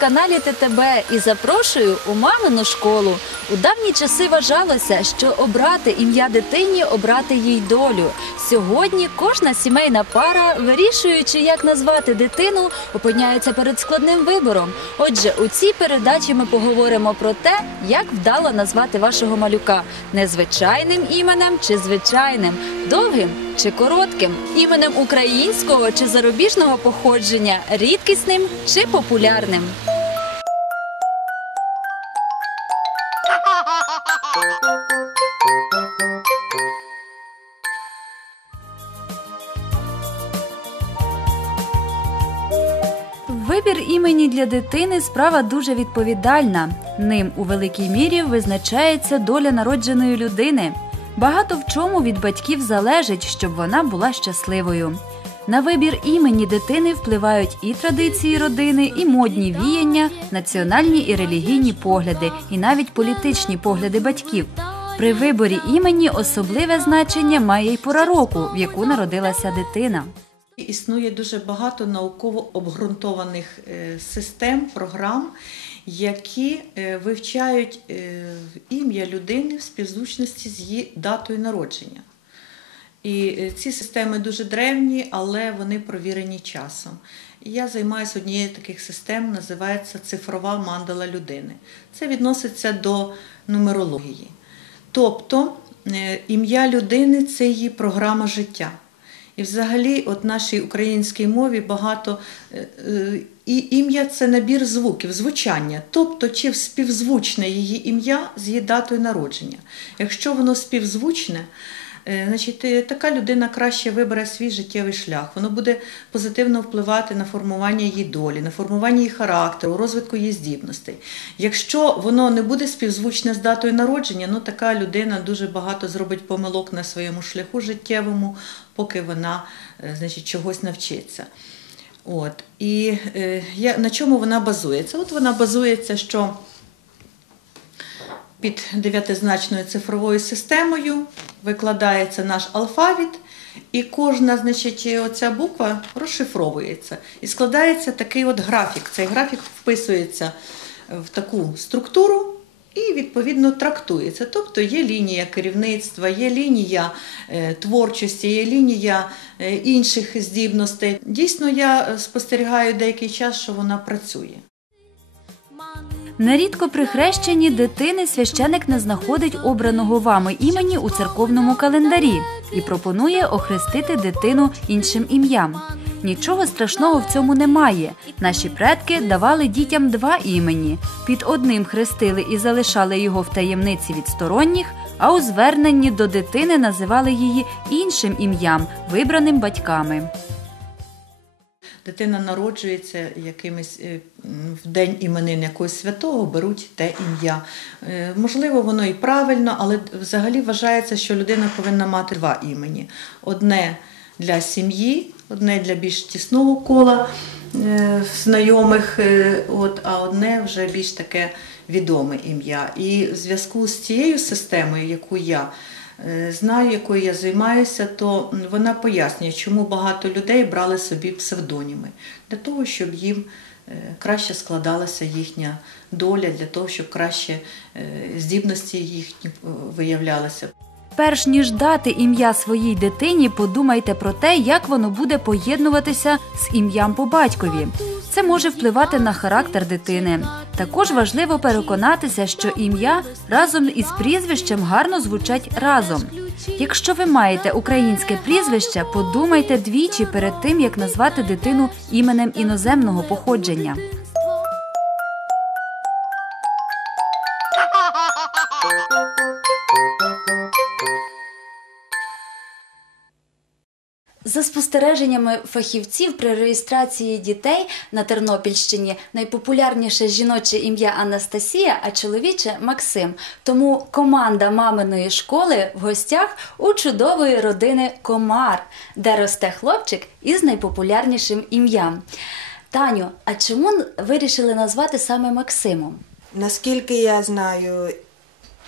Каналі ТТБ і запрошую у мамину школу. У давні часи вважалося, що обрати ім'я дитині обрати їй долю. Сьогодні кожна сімейна пара, вирішуючи, як назвати дитину, опиняється перед складним вибором. Отже, у цій передачі ми поговоримо про те, як вдало назвати вашого малюка незвичайним іменем чи звичайним, довгим чи коротким, іменем українського чи зарубіжного походження, рідкісним чи популярним. Вибір для дитини справа дуже відповідальна. Ним у великій мірі визначається доля народженої людини. Багато в чому від батьків залежить, щоб вона була щасливою. На вибір імені дитини впливають і традиції родини, і модні віяння, національні і релігійні погляди, і навіть політичні погляди батьків. При виборі імені особливе значення має й пора року, в яку народилася дитина. Існує дуже багато науково обґрунтованих е, систем, програм, які е, вивчають е, ім'я людини в співзвучності з її датою народження. І ці системи дуже древні, але вони провірені часом. Я займаюся однією з таких систем, називається цифрова мандала людини. Це відноситься до нумерології. Тобто ім'я людини це її програма життя. І взагалі, от нашій українській мові багато і ім'я це набір звуків, звучання, тобто чи співзвучне її ім'я з її датою народження. Якщо воно співзвучне, значить така людина краще вибере свій життєвий шлях. Воно буде позитивно впливати на формування її долі, на формування її характеру, розвитку її здібностей. Якщо воно не буде співзвучне з датою народження, ну така людина дуже багато зробить помилок на своєму шляху життєвому, поки вона значить, чогось навчиться. От. І е, я, на чому вона базується? От вона базується, що під дев'ятизначною цифровою системою викладається наш алфавіт, і кожна значить, оця буква розшифровується. І складається такий от графік. Цей графік вписується в таку структуру. І, відповідно, трактується. Тобто є лінія керівництва, є лінія е, творчості, є лінія е, інших здібностей. Дійсно, я спостерігаю деякий час, що вона працює. Нерідко при хрещенні дитини священик не знаходить обраного вами імені у церковному календарі і пропонує охрестити дитину іншим ім'ям. Нічого страшного в цьому немає. Наші предки давали дітям два імені. Під одним хрестили і залишали його в таємниці від сторонніх, а у зверненні до дитини називали її іншим ім'ям, вибраним батьками. Дитина народжується якимось в день іменин якогось святого, беруть те ім'я. Можливо, воно і правильно, але взагалі вважається, що людина повинна мати два імені: одне для сім'ї, одне для більш тісного кола знайомих, от, а одне вже більш таке відоме ім'я. І в зв'язку з цією системою, яку я знаю, якою я займаюся, то вона пояснює, чому багато людей брали собі псевдоніми для того, щоб їм краще складалася їхня доля, для того, щоб краще здібності їхні виявлялися. Перш ніж дати ім'я своїй дитині, подумайте про те, як воно буде поєднуватися з ім'ям по батькові. Це може впливати на характер дитини. Також важливо переконатися, що ім'я разом із прізвищем гарно звучать разом. Якщо ви маєте українське прізвище, подумайте двічі перед тим, як назвати дитину іменем іноземного походження. Спостереженнями фахівців при реєстрації дітей на Тернопільщині найпопулярніше жіноче ім'я Анастасія, а чоловіче Максим. Тому команда маминої школи в гостях у чудової родини Комар, де росте хлопчик із найпопулярнішим ім'ям. Таню, а чому вирішили назвати саме Максимом? Наскільки я знаю,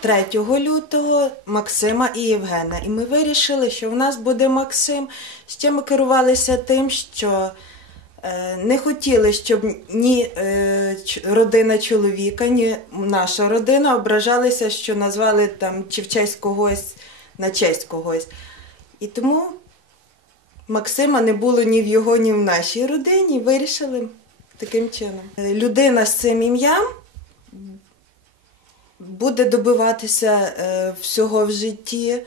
3 лютого Максима і Євгена. І ми вирішили, що в нас буде Максим. Ще ми керувалися тим, що Е, Не хотіли, щоб ні е, родина чоловіка, ні наша родина ображалися, що назвали там чи в честь когось на честь когось. І тому Максима не було ні в його, ні в нашій родині. Вирішили таким чином. Е, Людина з цим ім'ям буде добиватися е, всього в житті,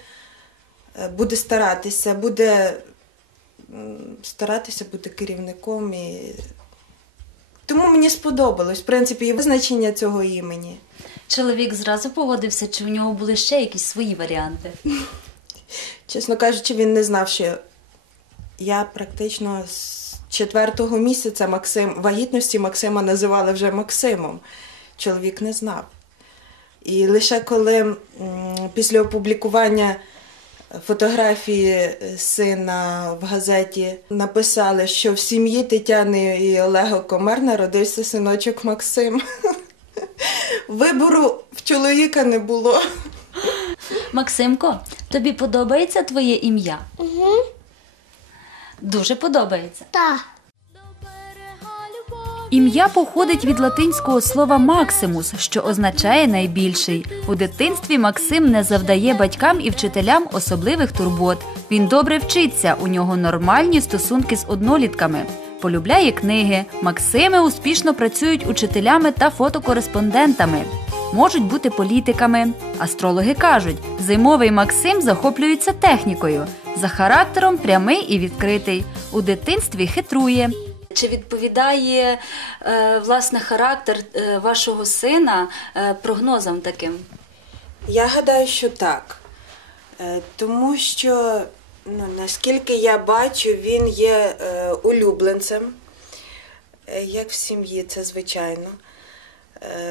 е, буде старатися, буде старатися бути керівником. І... Тому мені сподобалось, в принципі, і визначення цього імені. Чоловік зразу погодився, чи в нього були ще якісь свої варіанти? Чесно кажучи, він не знав, що я практично з четвертого місяця Максим, вагітності Максима називали вже Максимом. Чоловік не знав. І лише коли після опублікування фотографії сина в газеті написали, що в сім'ї Тетяни і Олега Комар народився синочок Максим. Вибору в чоловіка не було. Максимко, тобі подобається твоє ім'я? Угу. Дуже подобається. Так. Ім'я походить від латинського слова максимус, що означає найбільший. У дитинстві Максим не завдає батькам і вчителям особливих турбот. Він добре вчиться, у нього нормальні стосунки з однолітками. Полюбляє книги. Максими успішно працюють учителями та фотокореспондентами. Можуть бути політиками. Астрологи кажуть, зимовий Максим захоплюється технікою. За характером прямий і відкритий. У дитинстві хитрує. Чи відповідає е, власне характер е, вашого сина е, прогнозам таким? Я гадаю, що так. Тому що, ну, наскільки я бачу, він є улюбленцем, як в сім'ї, це звичайно.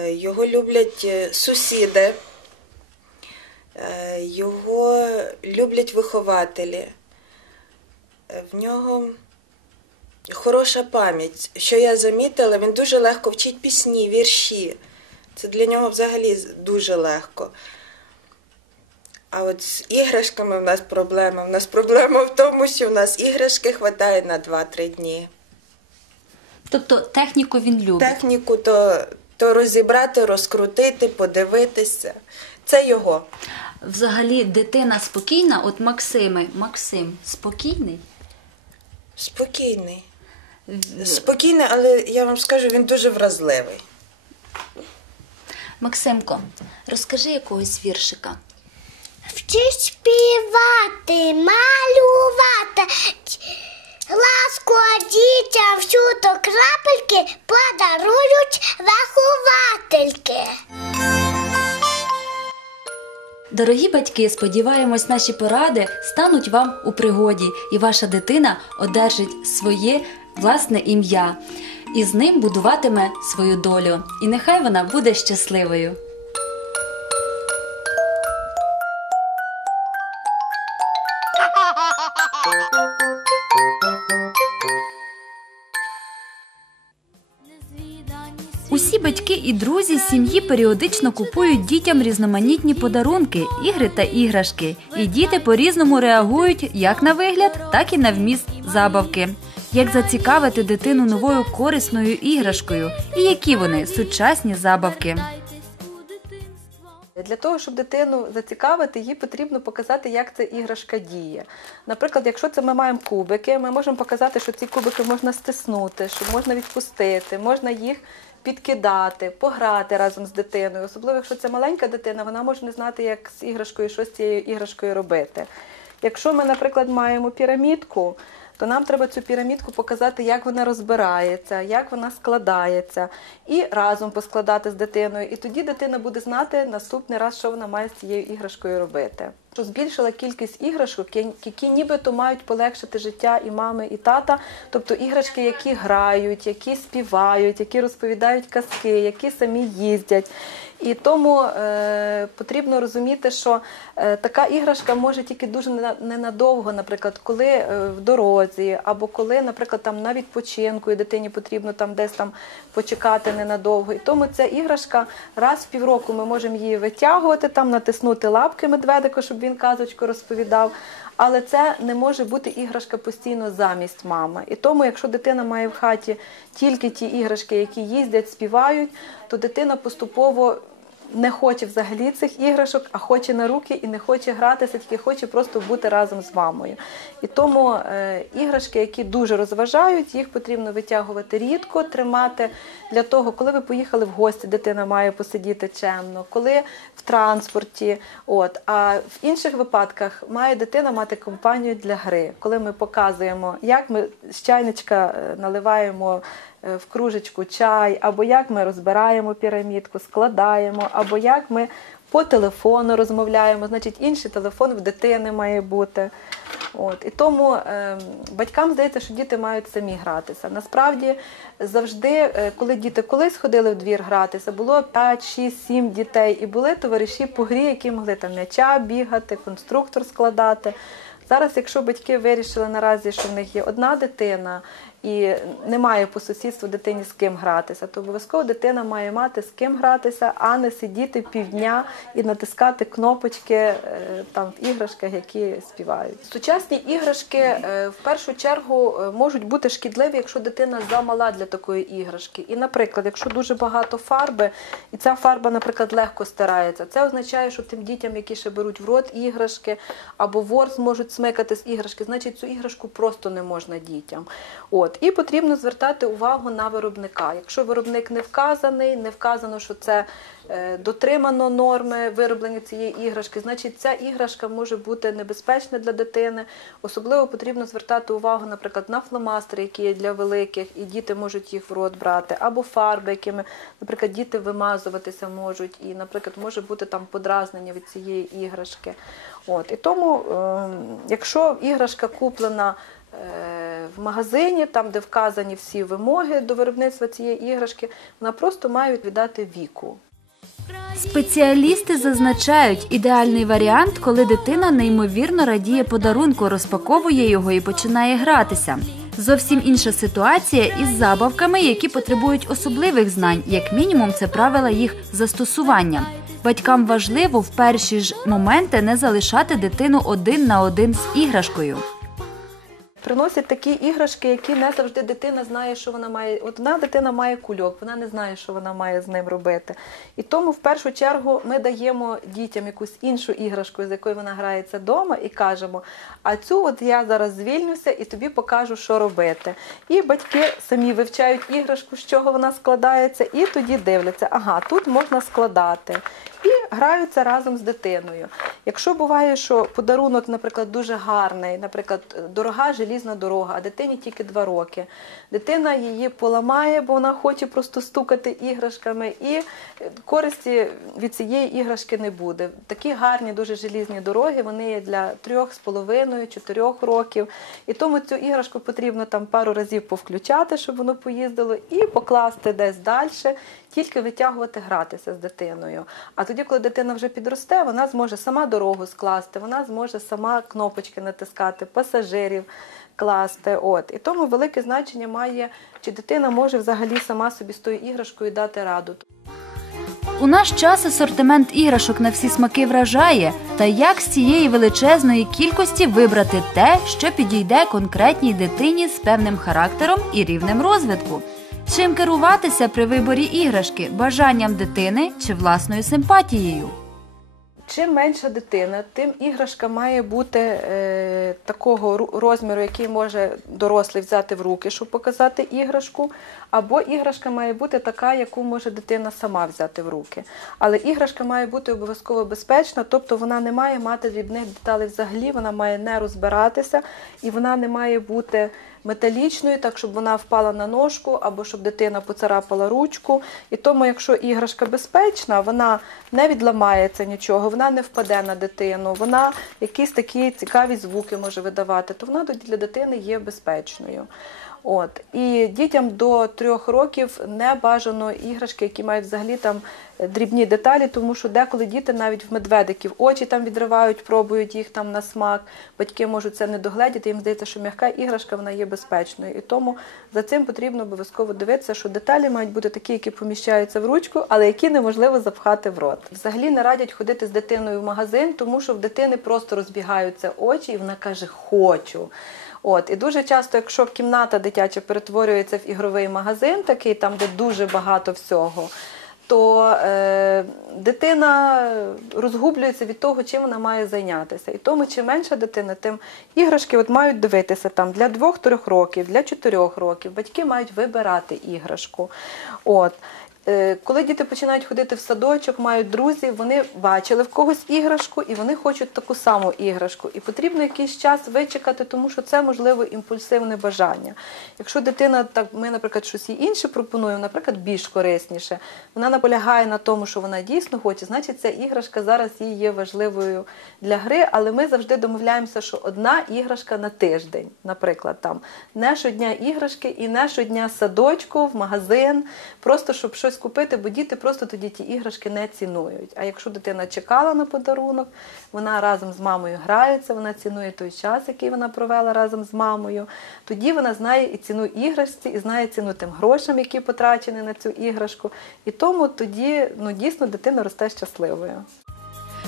Його люблять сусіди, його люблять вихователі. В нього хороша пам'ять. Що я замітила, він дуже легко вчить пісні, вірші. Це для нього взагалі дуже легко. А от з іграшками в нас проблема. У нас проблема в тому, що в нас іграшки вистачає на 2-3 дні. Тобто техніку він любить. Техніку то, то розібрати, розкрутити, подивитися. Це його. Взагалі дитина спокійна, от Максими, Максим спокійний. Спокійний. Спокійний, але я вам скажу, він дуже вразливий. Максимко, розкажи якогось віршика. Вчись співати, малювати. Ласку дітям всюди крапельки подарують виховательки. Дорогі батьки, сподіваємось, наші поради стануть вам у пригоді, і ваша дитина одержить своє власне ім'я і з ним будуватиме свою долю. І нехай вона буде щасливою. Усі батьки і друзі сім'ї періодично купують дітям різноманітні подарунки, ігри та іграшки. І діти по-різному реагують як на вигляд, так і на вміст забавки. Як зацікавити дитину новою корисною іграшкою, і які вони сучасні забавки. Для того, щоб дитину зацікавити, їй потрібно показати, як ця іграшка діє. Наприклад, якщо це ми маємо кубики, ми можемо показати, що ці кубики можна стиснути, що можна відпустити, можна їх підкидати, пограти разом з дитиною. Особливо, якщо це маленька дитина, вона може не знати, як з іграшкою, що з цією іграшкою робити. Якщо ми, наприклад, маємо пірамідку, то нам треба цю пірамідку показати, як вона розбирається, як вона складається, і разом поскладати з дитиною. І тоді дитина буде знати наступний раз, що вона має з цією іграшкою робити. Що збільшила кількість іграшок, які- нібито мають полегшити життя і мами, і тата, тобто іграшки, які грають, які співають, які розповідають казки, які самі їздять. І тому е, потрібно розуміти, що е, така іграшка може тільки дуже нена- ненадовго, наприклад, коли е, в дорозі, або коли, наприклад, там на відпочинку і дитині потрібно там десь там почекати ненадовго. І тому ця іграшка раз в півроку ми можемо її витягувати, там натиснути лапки медведика, щоб він казочку розповідав. Але це не може бути іграшка постійно замість мами. І тому, якщо дитина має в хаті тільки ті іграшки, які їздять, співають, то дитина поступово не хоче взагалі цих іграшок, а хоче на руки і не хоче гратися, тільки хоче просто бути разом з мамою. І тому е, іграшки, які дуже розважають, їх потрібно витягувати рідко, тримати для того, коли ви поїхали в гості, дитина має посидіти чемно, коли в транспорті. От а в інших випадках має дитина мати компанію для гри, коли ми показуємо, як ми з чайничка е, наливаємо в кружечку чай, або як ми розбираємо пірамідку, складаємо, або як ми по телефону розмовляємо. Значить, інший телефон в дитини має бути. От і тому е, батькам здається, що діти мають самі гратися. Насправді завжди, е, коли діти колись ходили в двір гратися, було 5, 6, 7 дітей, і були товариші по грі, які могли там м'яча бігати, конструктор складати. Зараз, якщо батьки вирішили наразі, що в них є одна дитина і немає по сусідству дитині з ким гратися, то обов'язково дитина має мати з ким гратися, а не сидіти півдня і натискати кнопочки е, там в іграшках, які співають. Сучасні іграшки е, в першу чергу е, можуть бути шкідливі, якщо дитина замала для такої іграшки. І, наприклад, якщо дуже багато фарби, і ця фарба, наприклад, легко стирається, це означає, що тим дітям, які ще беруть в рот іграшки або ворс можуть смикати з іграшки, значить цю іграшку просто не можна дітям. От і потрібно звертати увагу на виробника. Якщо виробник не вказаний, не вказано, що це е, дотримано норми вироблення цієї іграшки, значить ця іграшка може бути небезпечна для дитини. Особливо потрібно звертати увагу, наприклад, на фломастери, які є для великих, і діти можуть їх в рот брати, або фарби, якими, наприклад, діти вимазуватися можуть, і, наприклад, може бути там подразнення від цієї іграшки. От і тому, е, якщо іграшка куплена в магазині, там де вказані всі вимоги до виробництва цієї іграшки, вона просто має відповідати віку. Спеціалісти зазначають, ідеальний варіант, коли дитина неймовірно радіє подарунку, розпаковує його і починає гратися. Зовсім інша ситуація із забавками, які потребують особливих знань, як мінімум, це правила їх застосування. Батькам важливо в перші ж моменти не залишати дитину один на один з іграшкою. Приносять такі іграшки, які не завжди дитина знає, що вона має. Одна дитина має кульок, вона не знає, що вона має з ним робити. І тому в першу чергу ми даємо дітям якусь іншу іграшку, з якою вона грається вдома, і кажемо: а цю от я зараз звільнюся і тобі покажу, що робити. І батьки самі вивчають іграшку, з чого вона складається, і тоді дивляться, ага, тут можна складати. І граються разом з дитиною. Якщо буває, що подарунок, наприклад, дуже гарний, наприклад, дорога желізна дорога, а дитині тільки два роки. Дитина її поламає, бо вона хоче просто стукати іграшками, і користі від цієї іграшки не буде. Такі гарні, дуже желізні дороги, вони є для трьох з половиною, чотирьох років. І тому цю іграшку потрібно там пару разів повключати, щоб воно поїздило, і покласти десь далі, тільки витягувати, гратися з дитиною. А тоді, коли дитина вже підросте, вона зможе сама дорогу скласти, вона зможе сама кнопочки натискати, пасажирів класти. От. І тому велике значення має, чи дитина може взагалі сама собі з тою іграшкою дати раду. У наш час асортимент іграшок на всі смаки вражає. Та як з цієї величезної кількості вибрати те, що підійде конкретній дитині з певним характером і рівнем розвитку? Чим керуватися при виборі іграшки, бажанням дитини чи власною симпатією? Чим менша дитина, тим іграшка має бути е, такого ру- розміру, який може дорослий взяти в руки, щоб показати іграшку. Або іграшка має бути така, яку може дитина сама взяти в руки. Але іграшка має бути обов'язково безпечна, тобто вона не має мати дрібних деталей взагалі, вона має не розбиратися і вона не має бути металічною, так щоб вона впала на ножку або щоб дитина поцарапала ручку. І тому, якщо іграшка безпечна, вона не відламається нічого, вона не впаде на дитину, вона якісь такі цікаві звуки може видавати, то вона для дитини є безпечною. От і дітям до трьох років не бажано іграшки, які мають взагалі там дрібні деталі, тому що деколи діти навіть в медведиків очі там відривають, пробують їх там на смак. Батьки можуть це не догледіти. Їм здається, що м'яка іграшка вона є безпечною. І тому за цим потрібно обов'язково дивитися, що деталі мають бути такі, які поміщаються в ручку, але які неможливо запхати в рот. Взагалі не радять ходити з дитиною в магазин, тому що в дитини просто розбігаються очі, і вона каже Хочу. От і дуже часто, якщо кімната дитяча перетворюється в ігровий магазин, такий там, де дуже багато всього, то е, дитина розгублюється від того, чим вона має зайнятися. І тому, чим менша дитина, тим іграшки от мають дивитися там для двох-трьох років, для чотирьох років. Батьки мають вибирати іграшку. От. Е, Коли діти починають ходити в садочок, мають друзів, вони бачили в когось іграшку і вони хочуть таку саму іграшку. І потрібно якийсь час вичекати, тому що це можливо імпульсивне бажання. Якщо дитина так, ми, наприклад, щось їй інше пропонуємо, наприклад, більш корисніше, вона наполягає на тому, що вона дійсно хоче, значить ця іграшка зараз їй є важливою для гри, але ми завжди домовляємося, що одна іграшка на тиждень, наприклад, там не щодня іграшки і не щодня садочку, в магазин, просто щоб щось купити, бо діти просто тоді ті іграшки не цінують. А якщо дитина чекала на подарунок, вона разом з мамою грається, вона цінує той час, який вона провела разом з мамою. Тоді вона знає і ціну іграшці, і знає ціну тим грошам, які потрачені на цю іграшку. І тому тоді ну, дійсно дитина росте щасливою.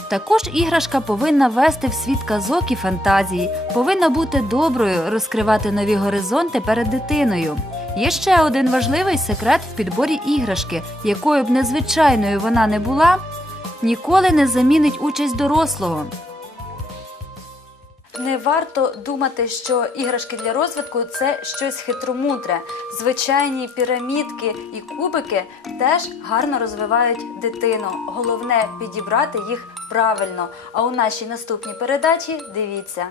Також іграшка повинна вести в світ казок і фантазії, повинна бути доброю, розкривати нові горизонти перед дитиною. Є ще один важливий секрет в підборі іграшки, якою б незвичайною вона не була, ніколи не замінить участь дорослого. Не варто думати, що іграшки для розвитку це щось хитромудре. Звичайні пірамідки і кубики теж гарно розвивають дитину. Головне підібрати їх правильно. А у нашій наступній передачі дивіться.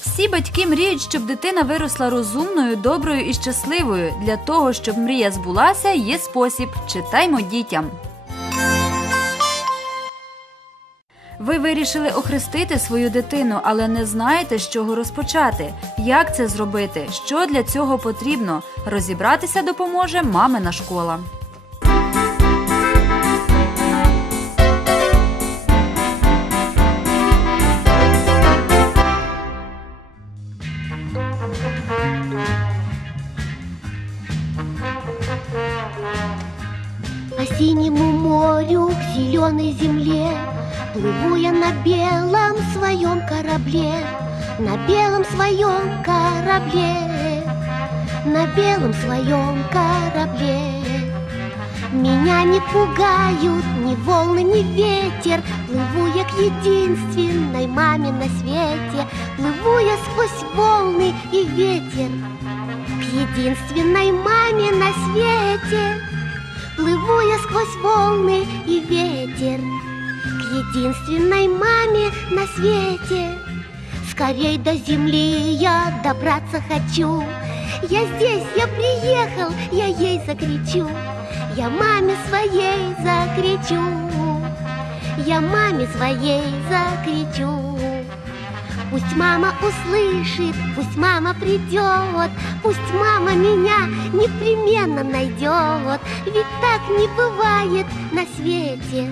Всі батьки мріють, щоб дитина виросла розумною, доброю і щасливою. Для того, щоб мрія збулася, є спосіб. Читаймо дітям. Ви вирішили охрестити свою дитину, але не знаєте, з чого розпочати. Як це зробити? Що для цього потрібно? Розібратися допоможе мамина школа. Плыву я на белом своем корабле На белом своем корабле На белом своем корабле. Меня не пугают ни волны, ни ветер Плыву я к единственной маме на свете Плыву я сквозь волны и ветер. К единственной маме на свете Плыву я сквозь волны и ветер единственной маме на свете. Скорей до земли я добраться хочу. Я здесь, я приехал, я ей закричу. Я маме своей закричу. Я маме своей закричу. Пусть мама услышит, пусть мама придет, Пусть мама меня непременно найдет. Ведь так не бывает на свете,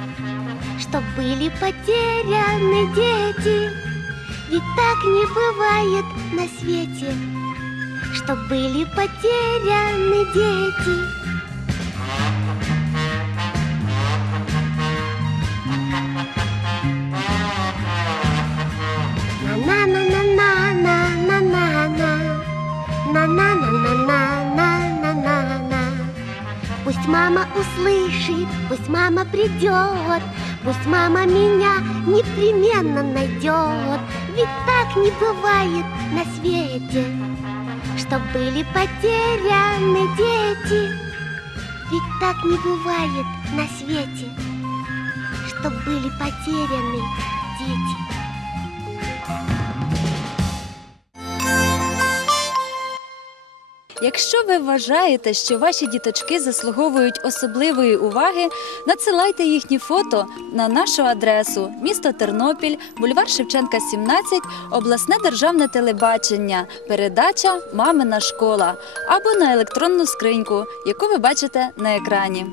что были потеряны дети. Ведь так не бывает на свете, что были потеряны дети. Пусть мама услышит, пусть мама придет, Пусть мама меня непременно найдет Ведь так не бывает на свете. Чтоб были потеряны дети Ведь так не бывает на свете. Чтоб были потеряны дети Якщо ви вважаєте, що ваші діточки заслуговують особливої уваги, надсилайте їхні фото на нашу адресу місто Тернопіль, бульвар Шевченка, 17, обласне державне телебачення, передача Мамина школа або на електронну скриньку, яку ви бачите на екрані.